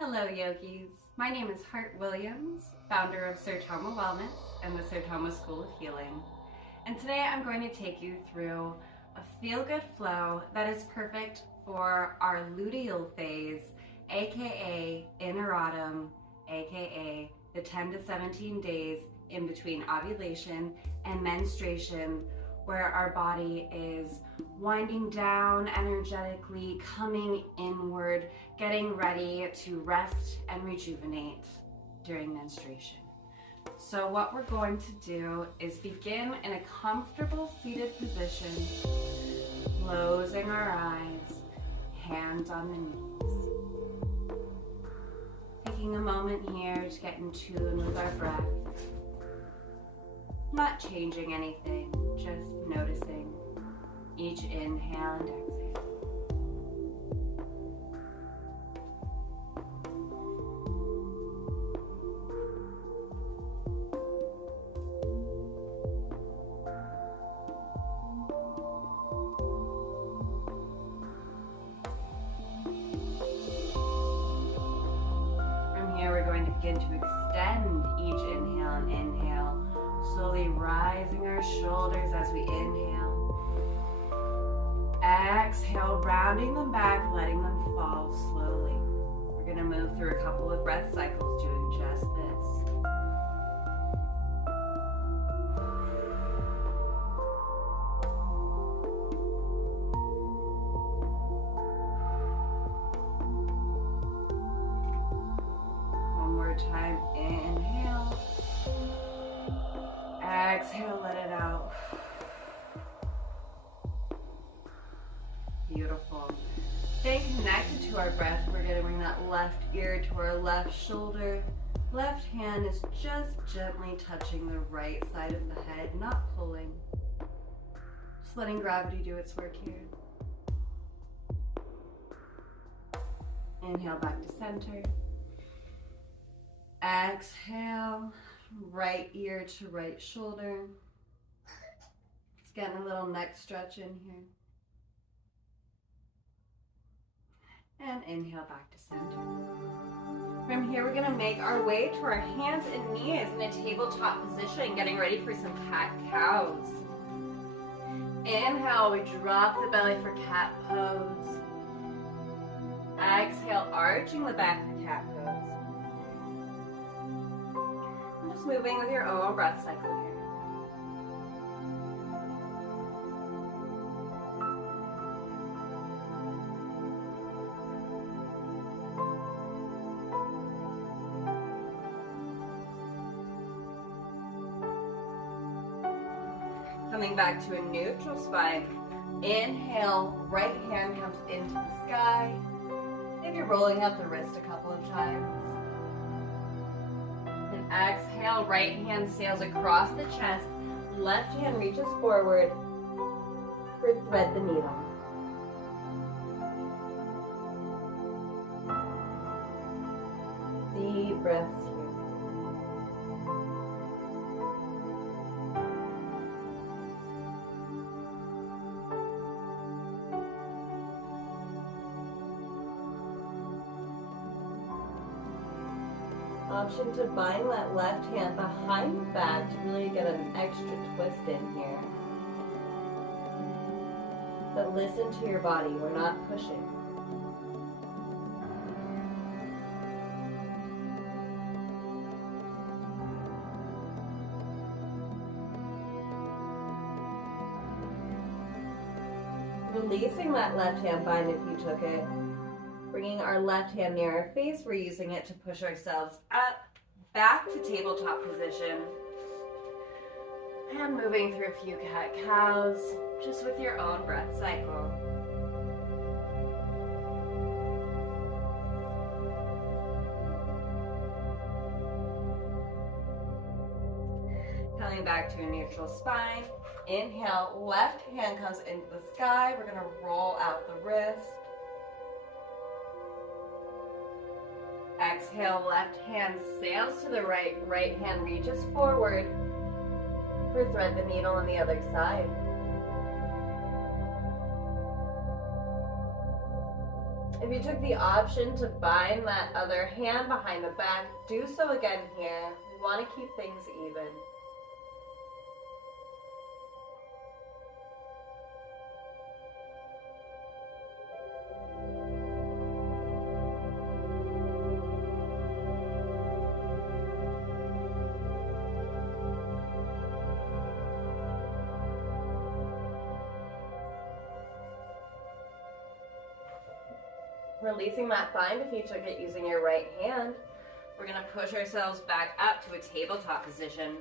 Hello yogis, my name is Hart Williams, founder of Sertoma Wellness and the Sertoma School of Healing. And today I'm going to take you through a feel-good flow that is perfect for our luteal phase, aka inner autumn, aka the 10 to 17 days in between ovulation and menstruation, where our body is winding down energetically, coming inward, getting ready to rest and rejuvenate during menstruation. So what we're going to do is begin in a comfortable seated position, closing our eyes, hands on the knees. Taking a moment here to get in tune with our breath. Not changing anything, just noticing each inhale and exhale. From here, we're going to begin to extend each inhale and inhale, slowly rising our shoulders as we inhale. Exhale, rounding them back, letting them fall slowly. We're going to move through a couple of breath cycles doing just this. One more time, inhale. Exhale, let it out. Beautiful. Staying connected to our breath, we're going to bring that left ear to our left shoulder. Left hand is just gently touching the right side of the head, not pulling. Just letting gravity do its work here. Inhale back to center. Exhale, right ear to right shoulder. Just getting a little neck stretch in here. And inhale back to center. From here, we're gonna make our way to our hands and knees in a tabletop position, getting ready for some cat-cows. Inhale, we drop the belly for cat pose. Exhale, arching the back for cat pose. And just moving with your own breath cycle here. Coming back to a neutral spine. Inhale, right hand comes into the sky. Maybe rolling out the wrist a couple of times. And exhale, right hand sails across the chest. Left hand reaches forward for thread the needle. Deep breaths here. Option to bind that left hand behind the back to really get an extra twist in here. But listen to your body, we're not pushing. Releasing that left hand bind if you took it. Bringing our left hand near our face, we're using it to push ourselves up, back to tabletop position. And moving through a few cat-cows, just with your own breath cycle. Coming back to a neutral spine. Inhale, left hand comes into the sky. We're gonna roll out the wrist. Exhale, left hand sails to the right, right hand reaches forward for thread the needle on the other side. If you took the option to bind that other hand behind the back, do so again here. We want to keep things even. Releasing that bind if you took it using your right hand. We're going to push ourselves back up to a tabletop position.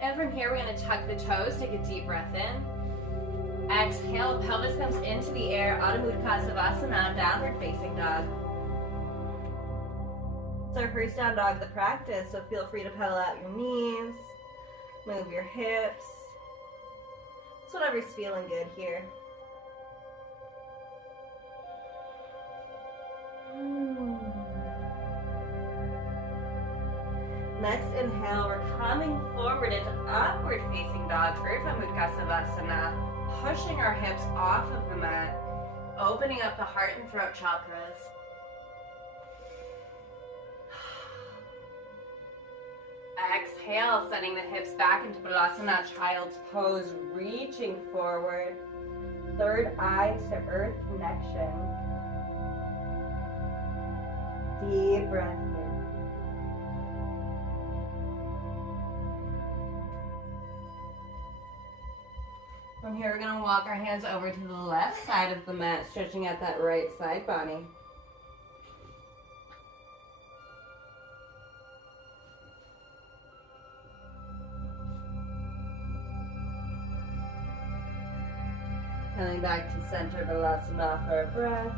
And from here, we're going to tuck the toes, take a deep breath in. Exhale, pelvis comes into the air, Adho Mukha Savasana, downward facing dog. It's our first down dog of the practice, so feel free to pedal out your knees, move your hips. It's whatever's feeling good here. Next inhale, we're coming forward into upward facing dog, Urdhva Mukha Savasana, pushing our hips off of the mat, opening up the heart and throat chakras. Exhale, sending the hips back into Balasana, child's pose, reaching forward. Third eye to earth connection. Deep breath here. From here, we're going to walk our hands over to the left side of the mat, stretching out that right side body. Coming back to center Balasana for a breath.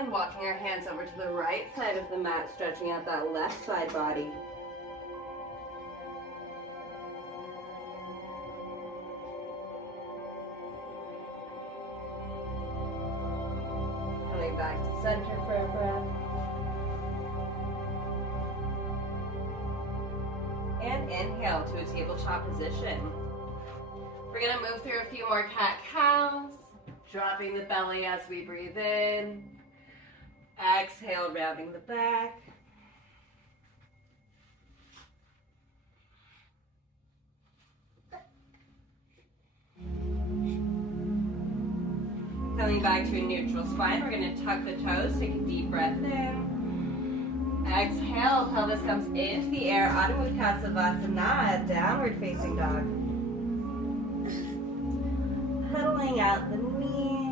And walking our hands over to the right side of the mat, stretching out that left side body. Coming back to center for a breath. And inhale to a tabletop position. We're going to move through a few more cat-cows, dropping the belly as we breathe in. Exhale, rounding the back. Coming back to a neutral spine, we're going to tuck the toes, take a deep breath in. Exhale, pelvis comes into the air, Adho Mukha Savasana, downward facing dog. Pedaling out the knees.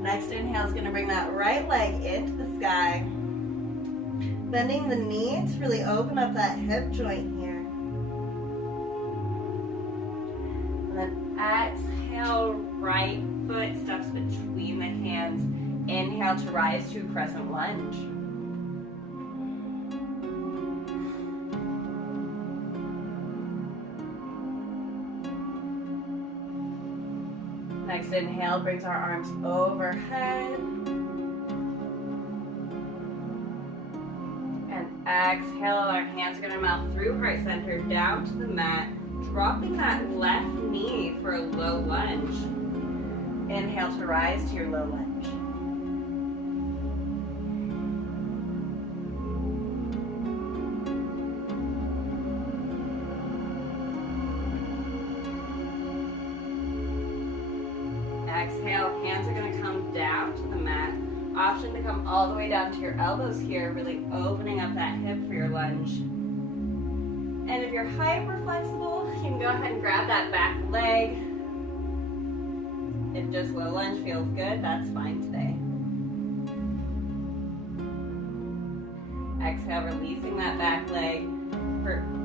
Next inhale is going to bring that right leg into the sky. Bending the knee to really open up that hip joint here. And then exhale, right foot steps between the hands. Inhale to rise to a crescent lunge. Next inhale brings our arms overhead. And exhale, our hands are going to melt through heart center down to the mat, dropping that left knee for a low lunge. Inhale to rise to your low lunge. Exhale, hands are going to come down to the mat. Option to come all the way down to your elbows here, really opening up that hip for your lunge. And if you're hyper flexible, you can go ahead and grab that back leg. If just low lunge feels good, that's fine today. Exhale, releasing that back leg.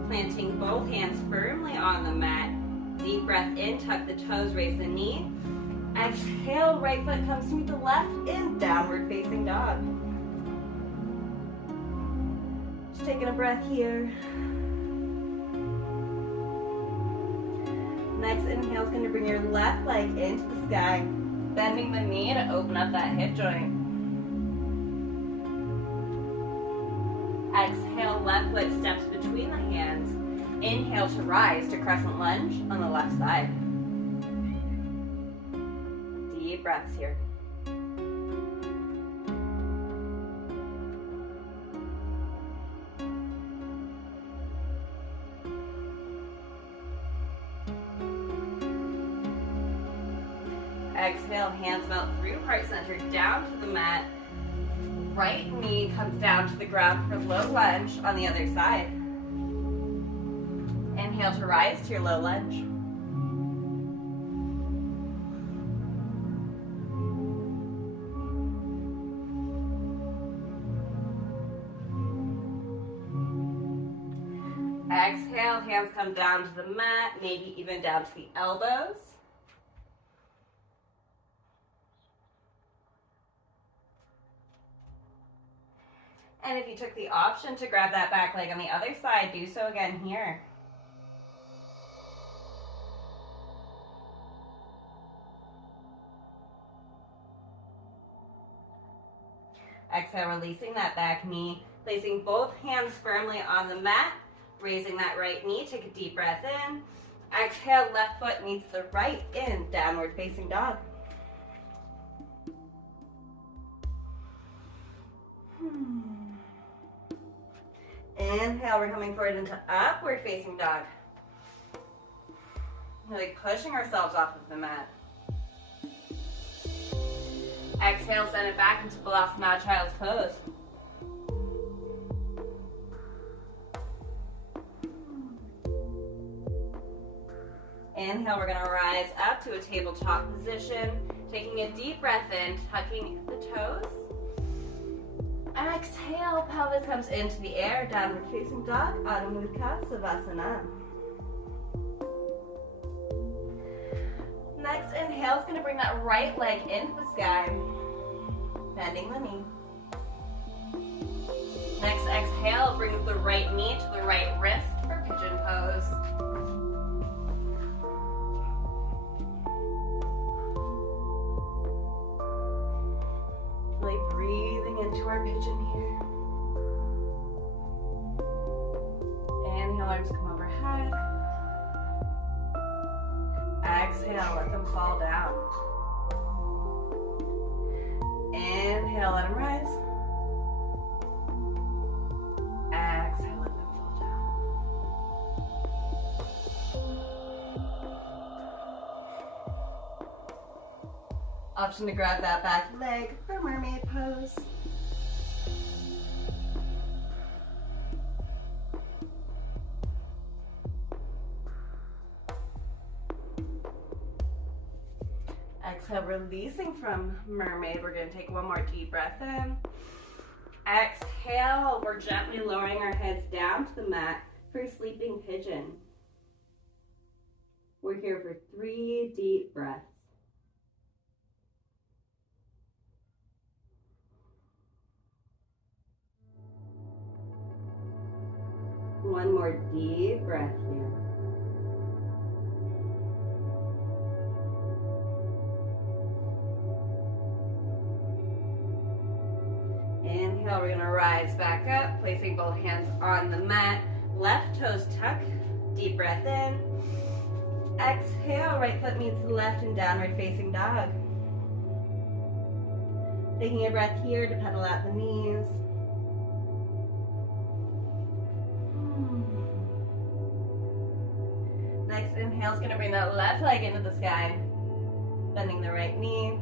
Planting both hands firmly on the mat. Deep breath in, tuck the toes, raise the knee. Exhale, right foot comes to meet the left in downward facing dog. Just taking a breath here. Next inhale is going to bring your left leg into the sky, bending the knee to open up that hip joint. Exhale, left foot steps between the hands. Inhale to rise to crescent lunge on the left side. Deep breaths here. Exhale, hands melt through heart center down to the mat. Right knee comes down to the ground for low lunge on the other side. Inhale to rise to your low lunge. Exhale, hands come down to the mat, maybe even down to the elbows. And if you took the option to grab that back leg on the other side, do so again here. Exhale, releasing that back knee, placing both hands firmly on the mat, raising that right knee, take a deep breath in. Exhale, left foot meets the right in downward facing dog. Inhale, we're coming forward into upward facing dog. Really pushing ourselves off of the mat. Exhale, send it back into Balasana, Child's Pose. Inhale, we're going to rise up to a tabletop position, taking a deep breath in, tucking the toes. Exhale, pelvis comes into the air, downward facing dog, Adho Mukha Savasana. Next inhale is going to bring that right leg into the sky, bending the knee. Next exhale brings the right knee to the right wrist for pigeon pose. Really breathing into our pigeon here. Inhale, arms come overhead. Exhale, let them fall down. Inhale, let them rise. Exhale, let them fall down. Option to grab that back leg for mermaid pose. Exhale, releasing from mermaid. We're going to take one more deep breath in. Exhale, we're gently lowering our heads down to the mat for sleeping pigeon. We're here for 3 deep breaths. One more deep breath here. Inhale, we're going to rise back up, placing both hands on the mat. Left toes tuck, deep breath in. Exhale, right foot meets the left in downward facing dog. Taking a breath here to pedal out the knees. Next inhale is going to bring that left leg into the sky, bending the right knee.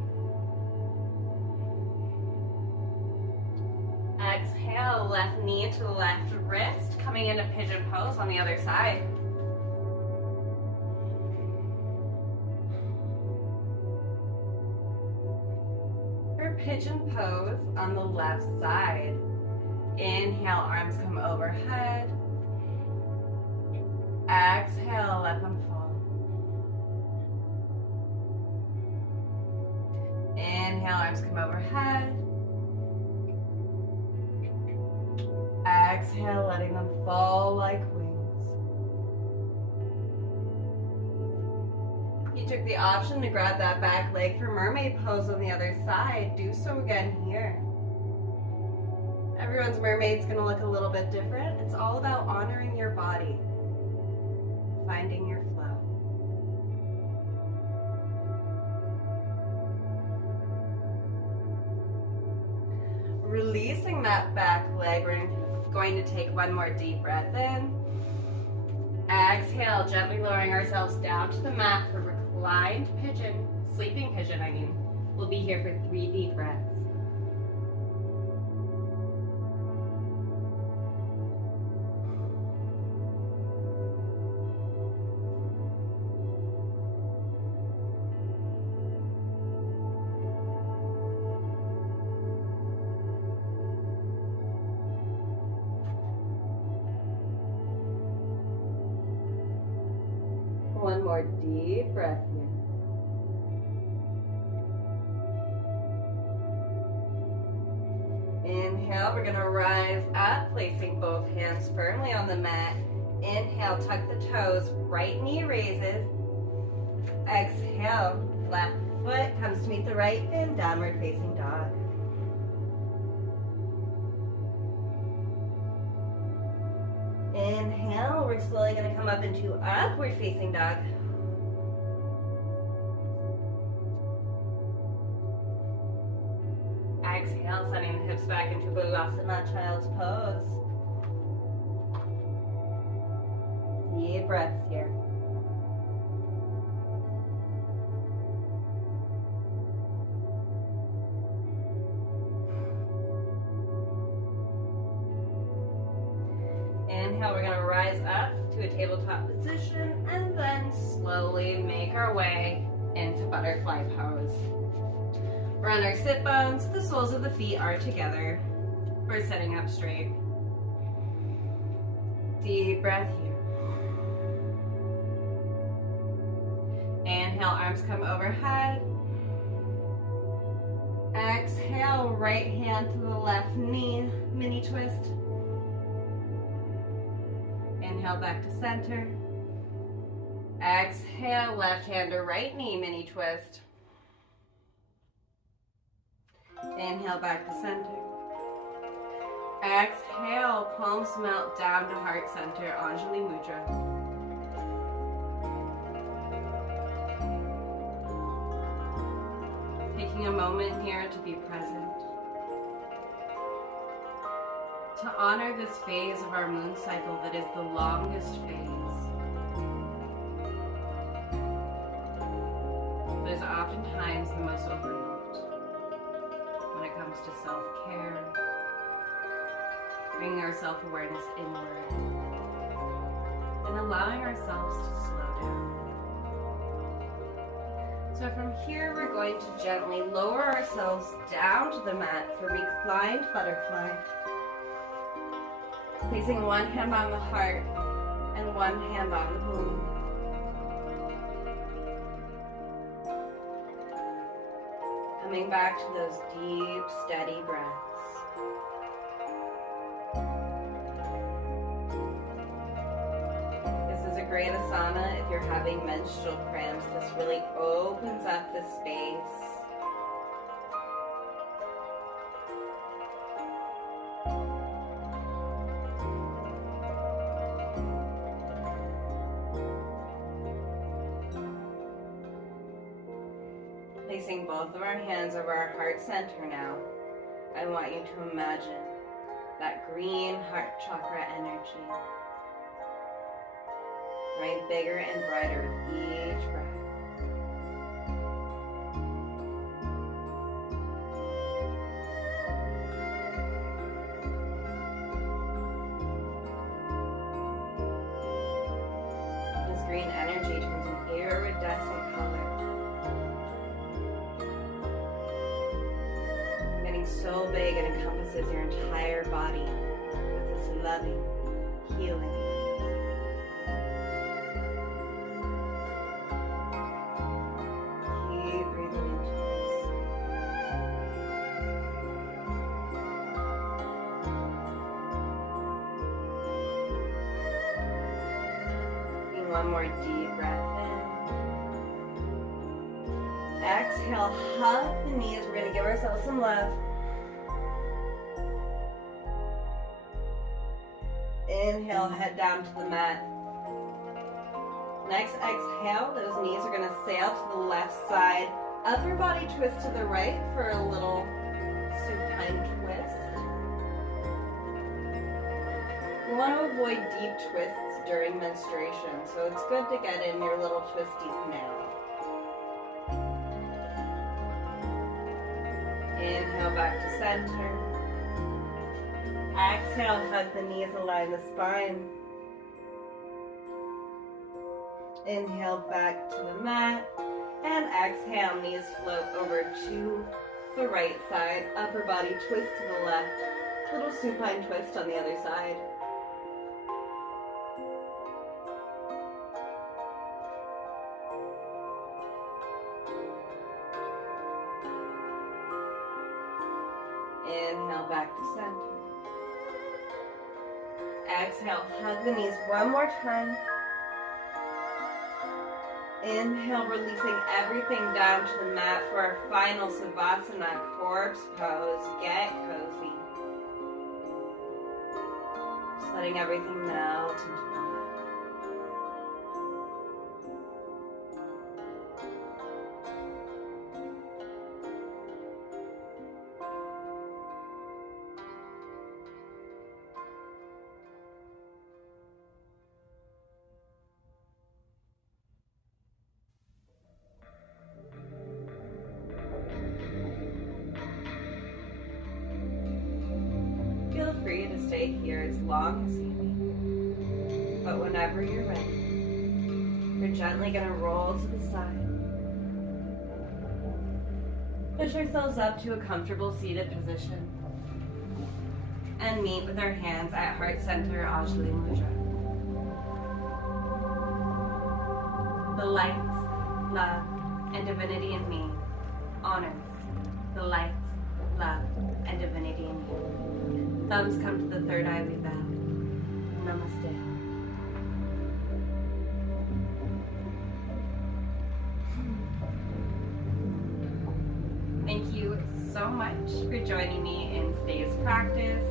Exhale, left knee to the left wrist, coming into pigeon pose on the other side. For pigeon pose on the left side. Inhale, arms come overhead. Exhale, let them fall. Inhale, arms come overhead. Exhale, letting them fall like wings. You took the option to grab that back leg for mermaid pose on the other side. Do so again here. Everyone everyone's mermaid's gonna look a little bit different. It's all about honoring your body, finding your flow. Releasing that back leg, we're going to take one more deep breath in. Exhale, gently lowering ourselves down to the mat for reclined pigeon, sleeping pigeon, I mean. We'll be here for 3 deep breaths. One more deep breath here. Inhale, we're gonna rise up, placing both hands firmly on the mat. Inhale, tuck the toes, right knee raises. Exhale, left foot comes to meet the right in downward facing dog. Inhale, we're slowly gonna come up into upward facing dog. Exhale, sending the hips back into Balasana, child's pose. Deep breaths here. Inhale, we're gonna rise up to a tabletop position and then slowly make our way into butterfly pose. We're on our sit bones, the soles of the feet are together. We're sitting up straight. Deep breath here. Inhale, arms come overhead. Exhale, right hand to the left knee, mini twist. Inhale, back to center. Exhale, left hand to right knee, mini twist. Inhale, back to center. Exhale, palms melt down to heart center, Anjali Mudra. Taking a moment here to be present. To honor this phase of our moon cycle that is the longest phase. But is oftentimes the most overlooked when it comes to self-care, bringing our self-awareness inward, and allowing ourselves to slow down. So from here, we're going to gently lower ourselves down to the mat for reclined butterfly. Placing one hand on the heart and one hand on the moon. Coming back to those deep, steady breaths. This is a great asana if you're having menstrual cramps. This really opens up the space. Placing both of our hands over our heart center now, I want you to imagine that green heart chakra energy, growing bigger and brighter with each breath. This green energy turns an iridescent color, so big it encompasses your entire body with this loving, healing. Keep breathing into this. Taking one more deep breath in. Exhale, hug the knees. We're going to give ourselves some love. Inhale, head down to the mat. Next exhale, those knees are going to sail to the left side. Upper body twist to the right for a little supine twist. You want to avoid deep twists during menstruation, so it's good to get in your little twisties now. Inhale back to center. Exhale, hug the knees, align the spine. Inhale back to the mat. And exhale, knees float over to the right side. Upper body twist to the left. Little supine twist on the other side. Inhale back to center. Exhale, hug the knees one more time. Inhale, releasing everything down to the mat for our final Savasana, corpse pose. Get cozy. Just letting everything melt into the mat. Feel free to stay here as long as you need, but whenever you're ready, you're gently going to roll to the side. Push ourselves up to a comfortable seated position and meet with our hands at Heart Center Ajali Mudra. The light, love, and divinity in me honors the light, love, and divinity in you. Thumbs come to the third eye, we bow. Namaste. Thank you so much for joining me in today's practice.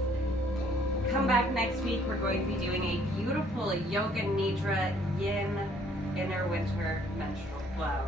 Come back next week. We're going to be doing a beautiful Yoga Nidra Yin Inner Winter Menstrual Flow.